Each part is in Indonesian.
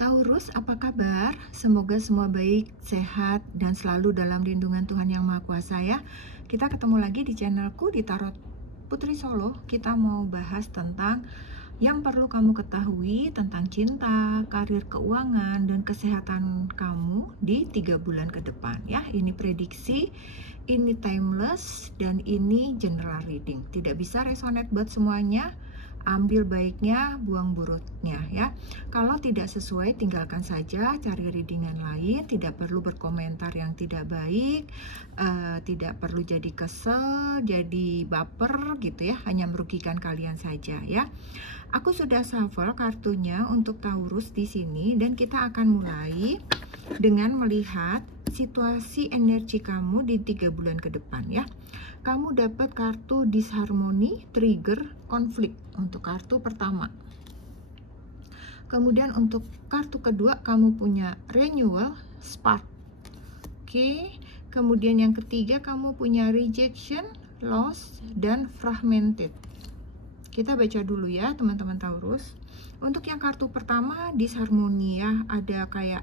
Taurus, apa kabar? Semoga semua baik, sehat, dan selalu dalam lindungan Tuhan Yang Maha Kuasa ya. Kita ketemu lagi di channelku di Tarot Putri Solo. Kita mau bahas tentang yang perlu kamu ketahui tentang cinta, karir, keuangan, dan kesehatan kamu di 3 bulan ke depan ya. Ini prediksi, ini timeless, dan ini general reading. Tidak bisa resonate buat semuanya. Ambil baiknya, buang buruknya ya. Kalau tidak sesuai, tinggalkan saja, cari readingan lain. Tidak perlu berkomentar yang tidak baik, tidak perlu jadi kesel, jadi baper gitu ya. Hanya merugikan kalian saja ya. Aku sudah shuffle kartunya untuk Taurus di sini, dan kita akan mulai dengan melihat situasi energi kamu di 3 bulan ke depan ya. Kamu dapat kartu disharmoni, trigger, konflik untuk kartu pertama. Kemudian untuk kartu kedua kamu punya renewal, spark. Oke. Kemudian yang ketiga kamu punya rejection, loss, dan fragmented. Kita baca dulu ya teman-teman Taurus. Untuk yang kartu pertama disharmoni ya, ada kayak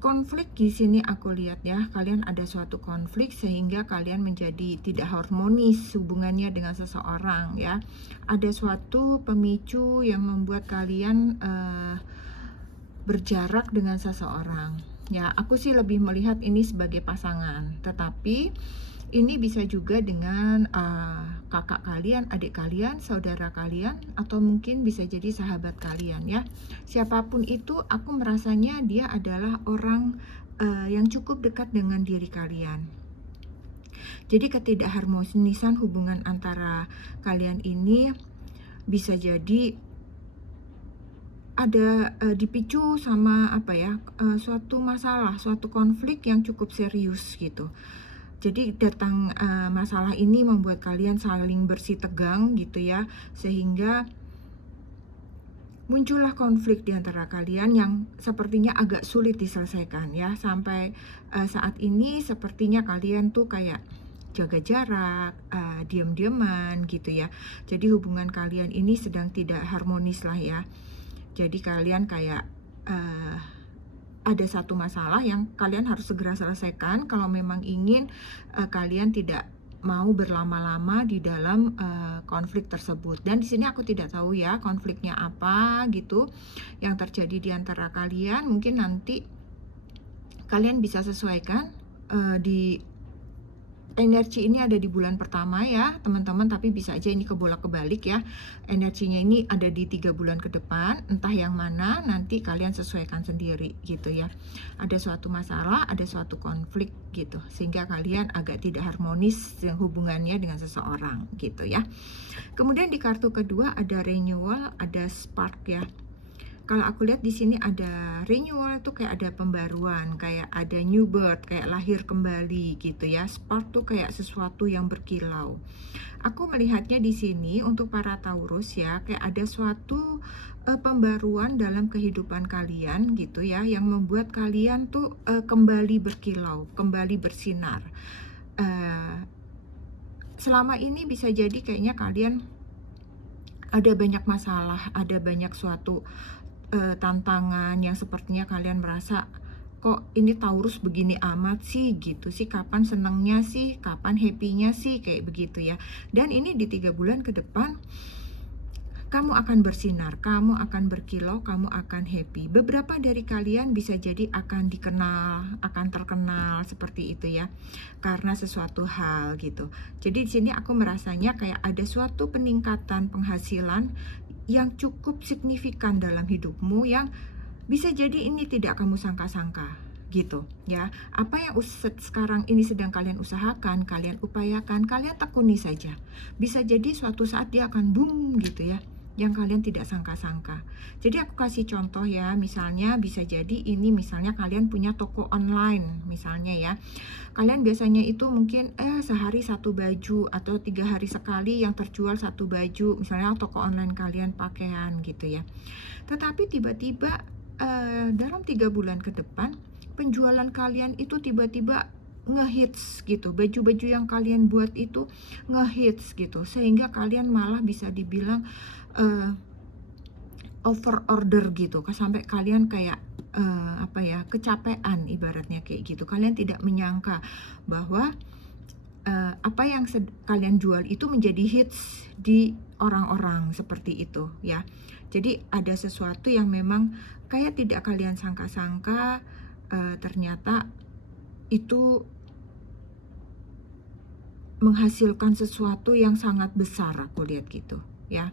konflik di sini aku lihat ya. Kalian ada suatu konflik sehingga kalian menjadi tidak harmonis hubungannya dengan seseorang ya. Ada suatu pemicu yang membuat kalian berjarak dengan seseorang. Ya, aku sih lebih melihat ini sebagai pasangan, tetapi ini bisa juga dengan kakak kalian, adik kalian, saudara kalian, atau mungkin bisa jadi sahabat kalian ya. Siapapun itu, aku merasanya dia adalah orang yang cukup dekat dengan diri kalian. Jadi ketidakharmonisan hubungan antara kalian ini bisa jadi ada dipicu sama apa ya, suatu masalah, suatu konflik yang cukup serius gitu. Jadi datang masalah ini membuat kalian saling bersih tegang gitu ya, sehingga muncullah konflik di antara kalian yang sepertinya agak sulit diselesaikan ya. Sampai saat ini sepertinya kalian tuh kayak jaga jarak, diam-diaman gitu ya. Jadi hubungan kalian ini sedang tidak harmonis lah ya. Jadi kalian kayak ada satu masalah yang kalian harus segera selesaikan kalau memang ingin kalian tidak mau berlama-lama di dalam konflik tersebut. Dan di sini aku tidak tahu ya konfliknya apa gitu yang terjadi di antara kalian. Mungkin nanti kalian bisa sesuaikan di energi ini ada di bulan pertama ya teman-teman, tapi bisa aja ini kebolak-kebalik ya. Energinya ini ada di 3 bulan ke depan, entah yang mana nanti kalian sesuaikan sendiri gitu ya. Ada suatu masalah, ada suatu konflik gitu, sehingga kalian agak tidak harmonis yang hubungannya dengan seseorang gitu ya. Kemudian di kartu kedua ada renewal, ada spark ya. Kalau aku lihat di sini ada renewal itu kayak ada pembaruan, kayak ada new birth, kayak lahir kembali gitu ya. Spark tuh kayak sesuatu yang berkilau. Aku melihatnya di sini untuk para Taurus ya, kayak ada suatu pembaruan dalam kehidupan kalian gitu ya, yang membuat kalian tuh kembali berkilau, kembali bersinar. Selama ini bisa jadi kayaknya kalian ada banyak masalah, ada banyak suatu tantangan yang sepertinya kalian merasa kok ini Taurus begini amat sih gitu sih, kapan senengnya sih, kapan happy-nya sih, kayak begitu ya. Dan ini di 3 bulan ke depan kamu akan bersinar, kamu akan berkilau, kamu akan happy. Beberapa dari kalian bisa jadi akan dikenal, akan terkenal seperti itu ya, karena sesuatu hal gitu. Jadi di sini aku merasanya kayak ada suatu peningkatan penghasilan yang cukup signifikan dalam hidupmu, yang bisa jadi ini tidak kamu sangka-sangka gitu ya. Apa yang sekarang ini sedang kalian usahakan, kalian upayakan, kalian tekuni saja. Bisa jadi suatu saat dia akan boom gitu ya, yang kalian tidak sangka-sangka. Jadi aku kasih contoh ya, misalnya bisa jadi ini, misalnya kalian punya toko online misalnya ya. Kalian biasanya itu mungkin sehari 1 baju atau 3 hari sekali yang terjual 1 baju, misalnya toko online kalian pakaian gitu ya. Tetapi tiba-tiba dalam 3 bulan ke depan penjualan kalian itu tiba-tiba ngehits gitu, baju-baju yang kalian buat itu ngehits gitu, sehingga kalian malah bisa dibilang over order gitu, sampai kalian kayak apa ya, kecapean ibaratnya kayak gitu. Kalian tidak menyangka bahwa apa yang kalian jual itu menjadi hits di orang-orang seperti itu ya. Jadi ada sesuatu yang memang kayak tidak kalian sangka-sangka, ternyata itu menghasilkan sesuatu yang sangat besar, aku lihat gitu ya.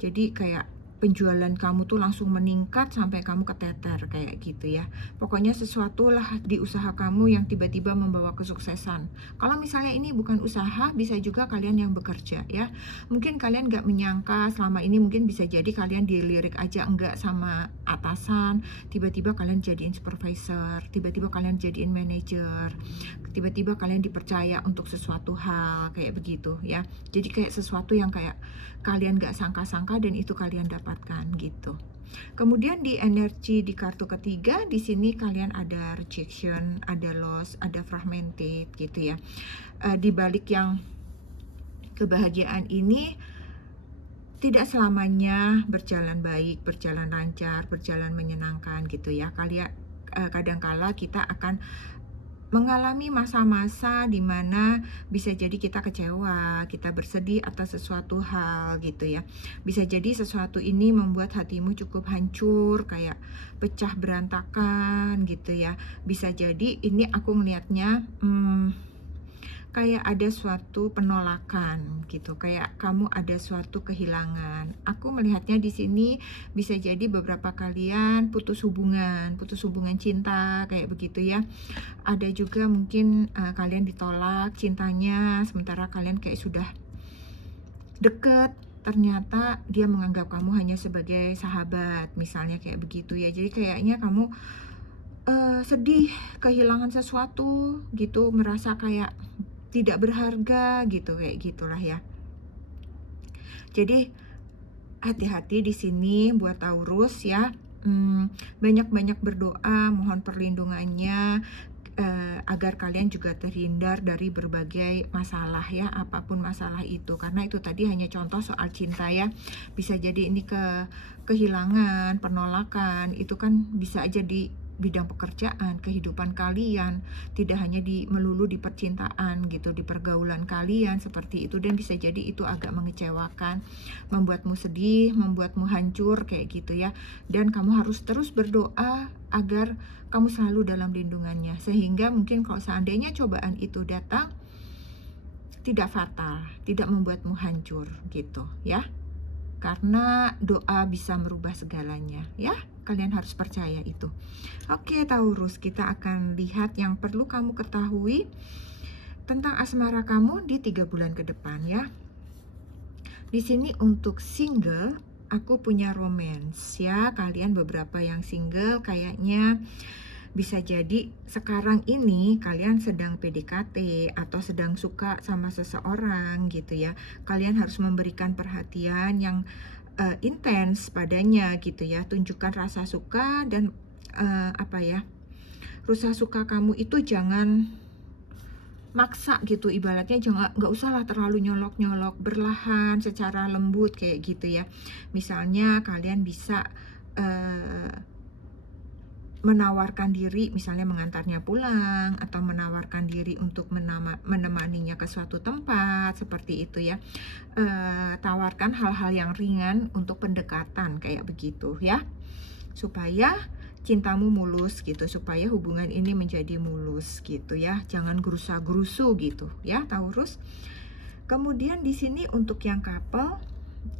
Jadi kayak penjualan kamu tuh langsung meningkat sampai kamu keteter kayak gitu ya. Pokoknya sesuatu lah di usaha kamu yang tiba-tiba membawa kesuksesan. Kalau misalnya ini bukan usaha, bisa juga kalian yang bekerja ya. Mungkin kalian nggak menyangka selama ini, mungkin bisa jadi kalian dilirik aja enggak sama atasan, tiba-tiba kalian jadiin supervisor, tiba-tiba kalian jadiin manajer, tiba-tiba kalian dipercaya untuk sesuatu hal kayak begitu ya. Jadi kayak sesuatu yang kayak kalian gak sangka-sangka dan itu kalian dapatkan gitu. Kemudian di energi di kartu ketiga, di sini kalian ada rejection, ada loss, ada fragmented gitu ya. Di balik yang kebahagiaan ini tidak selamanya berjalan baik, berjalan lancar, berjalan menyenangkan gitu ya. Kalian kadangkala kita akan mengalami masa-masa di mana bisa jadi kita kecewa, kita bersedih atas sesuatu hal gitu ya. Bisa jadi sesuatu ini membuat hatimu cukup hancur, kayak pecah berantakan gitu ya. Bisa jadi ini aku melihatnya kayak ada suatu penolakan gitu, kayak kamu ada suatu kehilangan. Aku melihatnya di sini bisa jadi beberapa kalian putus hubungan cinta kayak begitu ya. Ada juga mungkin kalian ditolak cintanya, sementara kalian kayak sudah deket, ternyata dia menganggap kamu hanya sebagai sahabat, misalnya kayak begitu ya. Jadi kayaknya kamu sedih, kehilangan sesuatu gitu, merasa kayak tidak berharga gitu, kayak gitulah ya. Jadi hati-hati di sini buat Taurus ya. Banyak-banyak berdoa, mohon perlindungannya agar kalian juga terhindar dari berbagai masalah ya, apapun masalah itu. Karena itu tadi hanya contoh soal cinta ya. Bisa jadi ini kehilangan, penolakan, itu kan bisa aja di bidang pekerjaan, kehidupan kalian, tidak hanya melulu di percintaan gitu, di pergaulan kalian seperti itu. Dan bisa jadi itu agak mengecewakan, membuatmu sedih, membuatmu hancur kayak gitu ya. Dan kamu harus terus berdoa agar kamu selalu dalam lindungannya, sehingga mungkin kalau seandainya cobaan itu datang tidak fatal, tidak membuatmu hancur gitu ya. Karena doa bisa merubah segalanya ya. Kalian harus percaya itu. Oke Taurus, kita akan lihat yang perlu kamu ketahui tentang asmara kamu di 3 bulan ke depan ya. Di sini untuk single, aku punya romance ya. Kalian beberapa yang single kayaknya bisa jadi sekarang ini kalian sedang PDKT atau sedang suka sama seseorang gitu ya. Kalian harus memberikan perhatian yang intens padanya gitu ya. Tunjukkan rasa suka dan rasa suka kamu itu jangan maksa gitu, ibaratnya nggak usah lah terlalu nyolok-nyolok, berlahan secara lembut kayak gitu ya. Misalnya kalian bisa menawarkan diri, misalnya mengantarnya pulang atau menawarkan diri untuk menemaninya ke suatu tempat seperti itu ya. Tawarkan hal-hal yang ringan untuk pendekatan kayak begitu ya, supaya cintamu mulus gitu, supaya hubungan ini menjadi mulus gitu ya. Jangan gerusa-gerusu gitu ya Taurus. Kemudian di sini untuk yang couple,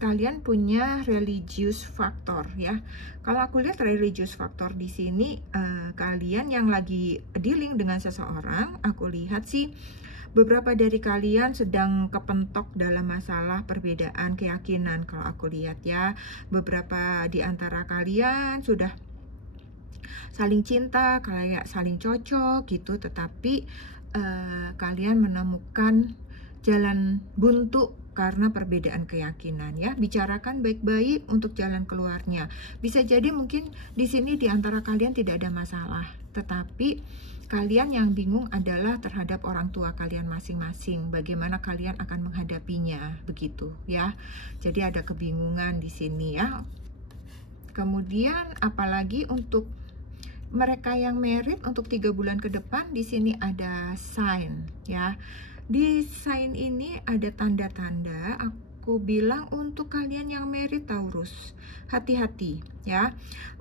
kalian punya religious factor ya. Kalau aku lihat religious factor di sini, kalian yang lagi dealing dengan seseorang, aku lihat sih beberapa dari kalian sedang kepentok dalam masalah perbedaan keyakinan. Kalau aku lihat ya, beberapa di antara kalian sudah saling cinta, kayak saling cocok gitu, tetapi kalian menemukan jalan buntu karena perbedaan keyakinan ya. Bicarakan baik-baik untuk jalan keluarnya. Bisa jadi mungkin di sini di antara kalian tidak ada masalah, tetapi Kalian yang bingung adalah terhadap orang tua kalian masing-masing, bagaimana kalian akan menghadapinya, begitu ya. Jadi ada kebingungan di sini ya. Kemudian apalagi untuk mereka yang married untuk 3 bulan ke depan, di sini ada sign ya. Di sign ini ada tanda-tanda, aku bilang untuk kalian yang married Taurus, hati-hati ya.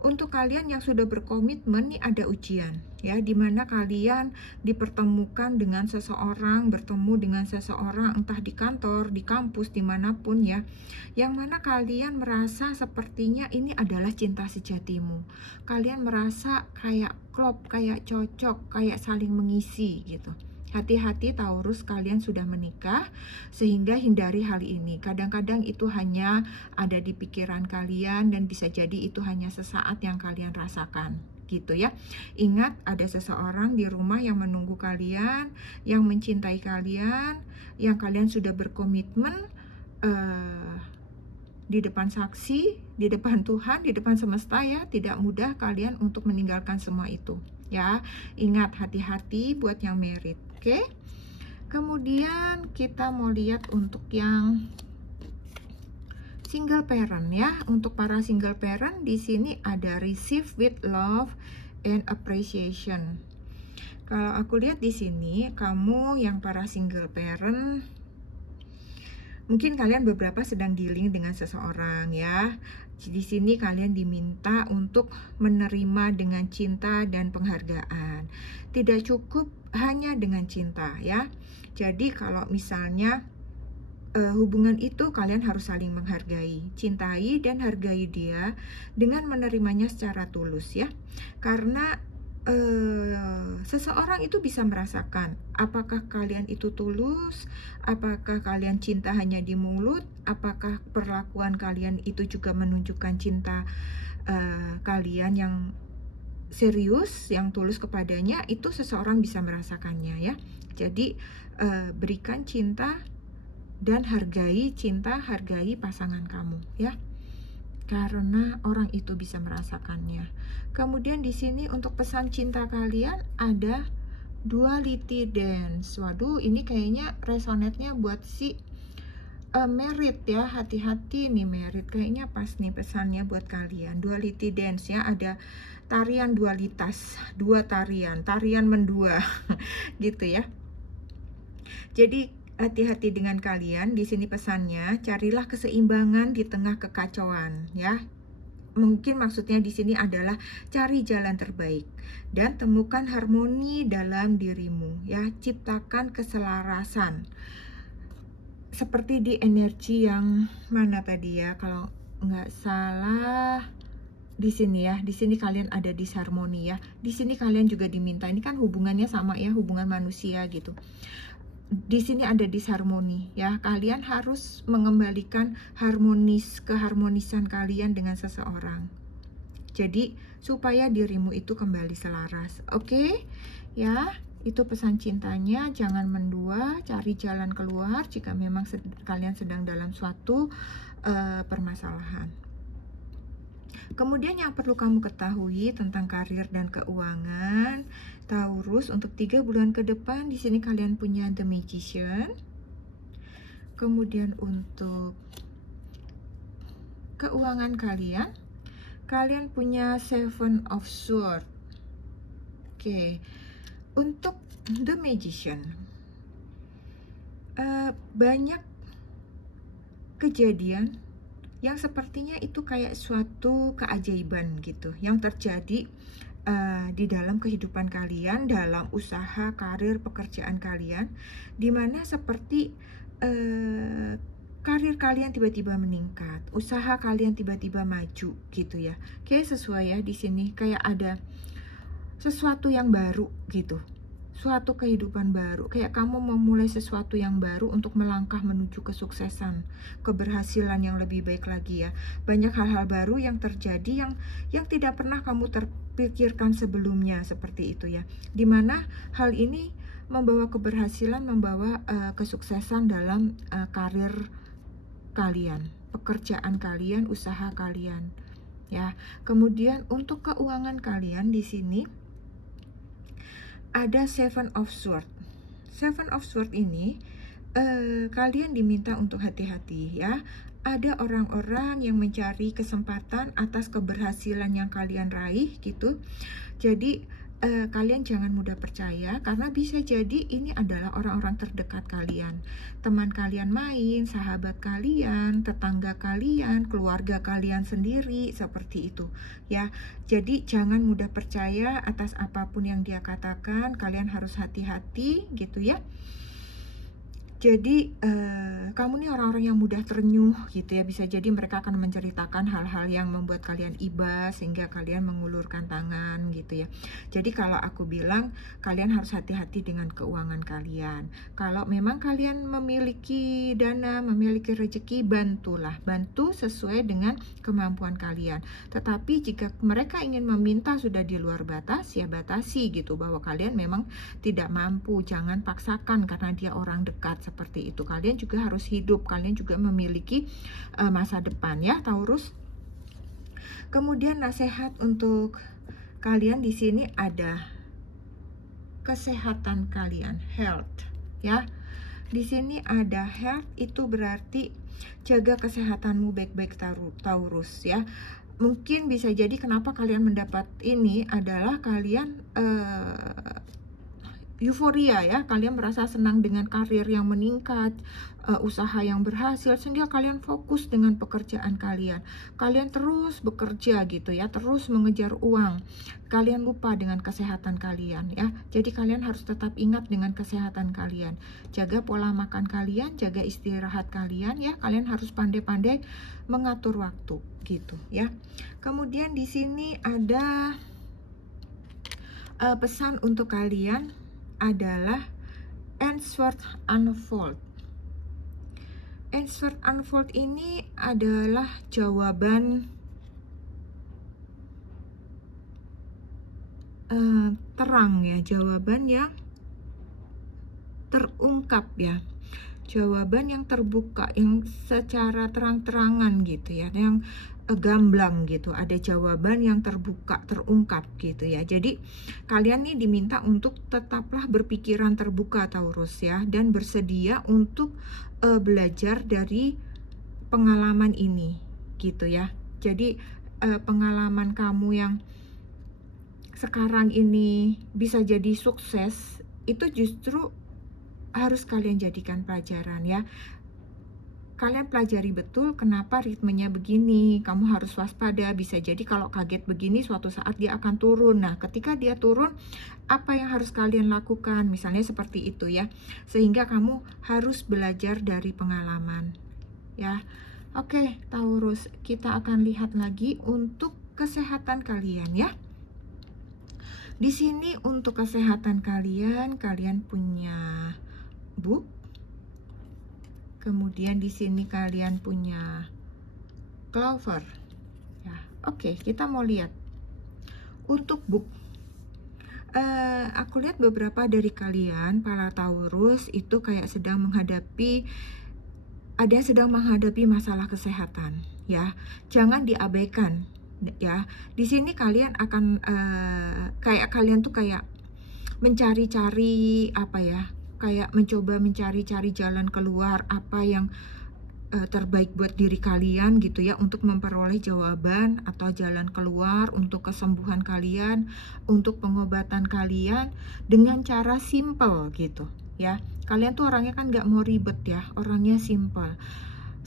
Untuk kalian yang sudah berkomitmen nih ada ujian ya, dimana kalian dipertemukan dengan seseorang, bertemu dengan seseorang entah di kantor, di kampus, dimanapun ya, yang mana kalian merasa sepertinya ini adalah cinta sejatimu. Kalian merasa kayak klop, kayak cocok, kayak saling mengisi gitu. Hati-hati Taurus, kalian sudah menikah, sehingga hindari hal ini. Kadang-kadang itu hanya ada di pikiran kalian dan bisa jadi itu hanya sesaat yang kalian rasakan gitu ya. Ingat, ada seseorang di rumah yang menunggu kalian, yang mencintai kalian, yang kalian sudah berkomitmen di depan saksi, di depan Tuhan, di depan semesta ya. Tidak mudah kalian untuk meninggalkan semua itu ya. Ingat, hati-hati buat yang married, oke? Kemudian kita mau lihat untuk yang single parent ya. Untuk para single parent di sini ada receive with love and appreciation. Kalau aku lihat di sini, kamu yang para single parent, mungkin kalian beberapa sedang dealing dengan seseorang ya. Di sini kalian diminta untuk menerima dengan cinta dan penghargaan. Tidak cukup hanya dengan cinta ya. Jadi kalau misalnya hubungan itu kalian harus saling menghargai, cintai dan hargai dia dengan menerimanya secara tulus ya. Karena seseorang itu bisa merasakan apakah kalian itu tulus, apakah kalian cinta hanya di mulut, apakah perlakuan kalian itu juga menunjukkan cinta kalian yang serius, yang tulus kepadanya. Itu seseorang bisa merasakannya ya. Jadi berikan cinta dan hargai cinta, hargai pasangan kamu ya, karena orang itu bisa merasakannya. Kemudian di sini untuk pesan cinta kalian ada duality dance. Waduh, ini kayaknya resonate-nya buat si married ya. Hati-hati nih married, kayaknya pas nih pesannya buat kalian. Duality dance ya, ada tarian dualitas, dua tarian, tarian mendua gitu ya. Jadi hati-hati dengan kalian. Di sini pesannya, carilah keseimbangan di tengah kekacauan ya. Mungkin maksudnya di sini adalah cari jalan terbaik dan temukan harmoni dalam dirimu ya. Ciptakan keselarasan. Seperti di energi yang mana tadi ya? Kalau nggak salah di sini ya, di sini kalian ada disharmoni ya. Di sini kalian juga diminta, ini kan hubungannya sama ya, hubungan manusia gitu. Di sini ada disharmoni ya. Kalian harus mengembalikan keharmonisan kalian dengan seseorang. Jadi supaya dirimu itu kembali selaras. Oke? Ya, itu pesan cintanya. Jangan mendua, cari jalan keluar jika memang kalian sedang dalam suatu permasalahan. Kemudian yang perlu kamu ketahui tentang karir dan keuangan Taurus untuk 3 bulan ke depan, di sini kalian punya The Magician. Kemudian untuk keuangan kalian punya Seven of Swords. Oke. Untuk The Magician, banyak kejadian yang sepertinya itu kayak suatu keajaiban gitu yang terjadi di dalam kehidupan kalian, dalam usaha, karir, pekerjaan kalian, dimana seperti karir kalian tiba-tiba meningkat, usaha kalian tiba-tiba maju gitu ya. Kayak sesuai ya di sini, kayak ada sesuatu yang baru gitu, suatu kehidupan baru, kayak kamu memulai sesuatu yang baru untuk melangkah menuju kesuksesan, keberhasilan yang lebih baik lagi ya. Banyak hal-hal baru yang terjadi yang tidak pernah kamu terpikirkan sebelumnya, seperti itu ya, dimana hal ini membawa keberhasilan, membawa kesuksesan dalam karir kalian, pekerjaan kalian, usaha kalian ya. Kemudian untuk keuangan kalian di sini ada Seven of Swords. Seven of Swords ini kalian diminta untuk hati-hati ya. Ada orang-orang yang mencari kesempatan atas keberhasilan yang kalian raih gitu. Jadi kalian jangan mudah percaya, karena bisa jadi ini adalah orang-orang terdekat kalian, teman kalian main, sahabat kalian, tetangga kalian, keluarga kalian sendiri, seperti itu ya. Jadi jangan mudah percaya atas apapun yang dia katakan, kalian harus hati-hati gitu ya. Jadi kamu nih orang-orang yang mudah terenyuh gitu ya. Bisa jadi mereka akan menceritakan hal-hal yang membuat kalian iba sehingga kalian mengulurkan tangan gitu ya. Jadi kalau aku bilang kalian harus hati-hati dengan keuangan kalian. Kalau memang kalian memiliki dana, memiliki rezeki, bantulah. Bantu sesuai dengan kemampuan kalian. Tetapi jika mereka ingin meminta sudah di luar batas, ya batasi gitu, bahwa kalian memang tidak mampu. Jangan paksakan karena dia orang dekat, seperti itu. Kalian juga harus hidup, kalian juga memiliki masa depan ya, Taurus. Kemudian nasihat untuk kalian di sini ada kesehatan kalian, health ya. Di sini ada health, itu berarti jaga kesehatanmu baik-baik, Taurus ya. Mungkin bisa jadi kenapa kalian mendapat ini adalah kalian euforia ya, kalian merasa senang dengan karir yang meningkat, usaha yang berhasil, sehingga kalian fokus dengan pekerjaan kalian. Kalian terus bekerja gitu ya, terus mengejar uang. Kalian lupa dengan kesehatan kalian ya. Jadi kalian harus tetap ingat dengan kesehatan kalian. Jaga pola makan kalian, jaga istirahat kalian ya. Kalian harus pandai-pandai mengatur waktu gitu ya. Kemudian di sini ada pesan untuk kalian adalah Answer Unfold. Answer Unfold ini adalah jawaban terang ya, jawaban yang terungkap ya, jawaban yang terbuka, yang secara terang-terangan gitu ya, yang gamblang gitu, ada jawaban yang terbuka, terungkap gitu ya. Jadi kalian nih diminta untuk tetaplah berpikiran terbuka, Taurus ya, dan bersedia untuk belajar dari pengalaman ini gitu ya. Jadi pengalaman kamu yang sekarang ini bisa jadi sukses, itu justru harus kalian jadikan pelajaran ya. Kalian pelajari betul kenapa ritmenya begini, kamu harus waspada. Bisa jadi kalau kaget begini suatu saat dia akan turun. Nah ketika dia turun, apa yang harus kalian lakukan, misalnya seperti itu ya, sehingga kamu harus belajar dari pengalaman ya. Oke Taurus, kita akan lihat lagi untuk kesehatan kalian ya. Di sini untuk kesehatan kalian, kalian punya book. Kemudian di sini kalian punya clover. Ya, oke, kita mau lihat untuk book. Aku lihat beberapa dari kalian para Taurus itu kayak sedang menghadapi, ada yang sedang menghadapi masalah kesehatan ya. Jangan diabaikan ya. Di sini kalian akan kayak kalian tuh kayak mencari-cari apa ya, kayak mencoba mencari-cari jalan keluar, apa yang terbaik buat diri kalian gitu ya, untuk memperoleh jawaban atau jalan keluar untuk kesembuhan kalian, untuk pengobatan kalian dengan cara simple gitu ya. Kalian tuh orangnya kan gak mau ribet ya, orangnya simple.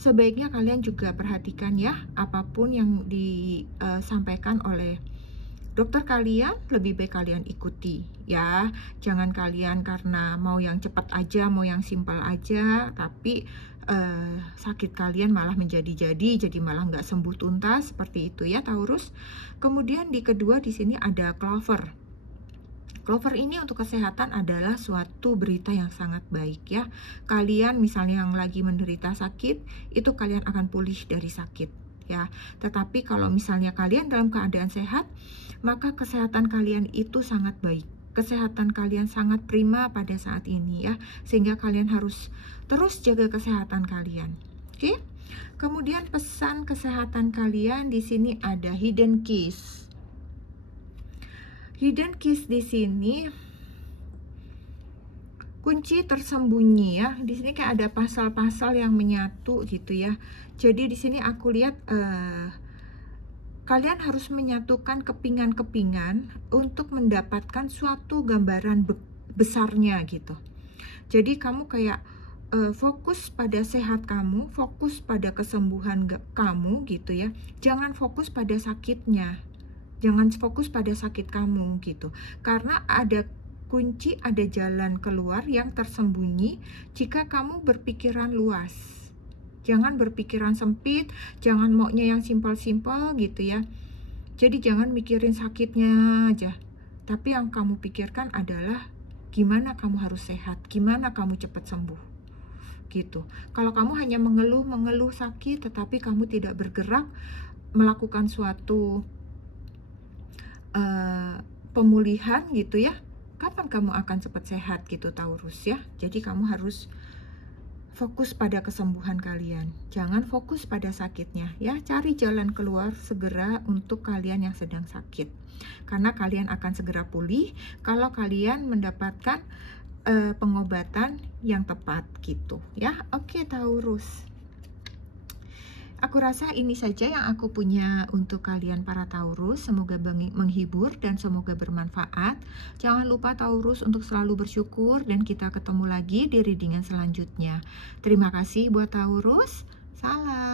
Sebaiknya kalian juga perhatikan ya, apapun yang disampaikan oleh dokter kalian, lebih baik kalian ikuti ya. Jangan kalian karena mau yang cepat aja, mau yang simpel aja, tapi sakit kalian malah menjadi-jadi, jadi malah nggak sembuh tuntas, seperti itu ya Taurus. Kemudian di kedua di sini ada clover. Clover ini untuk kesehatan adalah suatu berita yang sangat baik ya. Kalian misalnya yang lagi menderita sakit, itu kalian akan pulih dari sakit ya. Tetapi kalau misalnya kalian dalam keadaan sehat, maka kesehatan kalian itu sangat baik. Kesehatan kalian sangat prima pada saat ini ya. Sehingga kalian harus terus jaga kesehatan kalian. Oke? Kemudian pesan kesehatan kalian di sini ada hidden keys. Hidden keys di sini kunci tersembunyi ya. Di sini kayak ada pasal-pasal yang menyatu gitu ya. Jadi di sini aku lihat kalian harus menyatukan kepingan-kepingan untuk mendapatkan suatu gambaran besarnya gitu. Jadi kamu kayak fokus pada sehat kamu, fokus pada kesembuhan kamu gitu ya. Jangan fokus pada sakitnya. Jangan fokus pada sakit kamu gitu. Karena ada kunci, ada jalan keluar yang tersembunyi jika kamu berpikiran luas. Jangan berpikiran sempit, jangan maunya yang simpel-simpel gitu ya. Jadi jangan mikirin sakitnya aja. Tapi yang kamu pikirkan adalah gimana kamu harus sehat, gimana kamu cepat sembuh gitu. Kalau kamu hanya mengeluh sakit tetapi kamu tidak bergerak melakukan suatu pemulihan gitu ya, kapan kamu akan cepat sehat gitu Taurus ya. Jadi kamu harus fokus pada kesembuhan kalian, jangan fokus pada sakitnya ya. Cari jalan keluar segera untuk kalian yang sedang sakit, karena kalian akan segera pulih kalau kalian mendapatkan pengobatan yang tepat gitu ya. Oke Taurus, aku rasa ini saja yang aku punya untuk kalian para Taurus. Semoga menghibur dan semoga bermanfaat. Jangan lupa Taurus untuk selalu bersyukur, dan kita ketemu lagi di readingan selanjutnya. Terima kasih buat Taurus. Salam.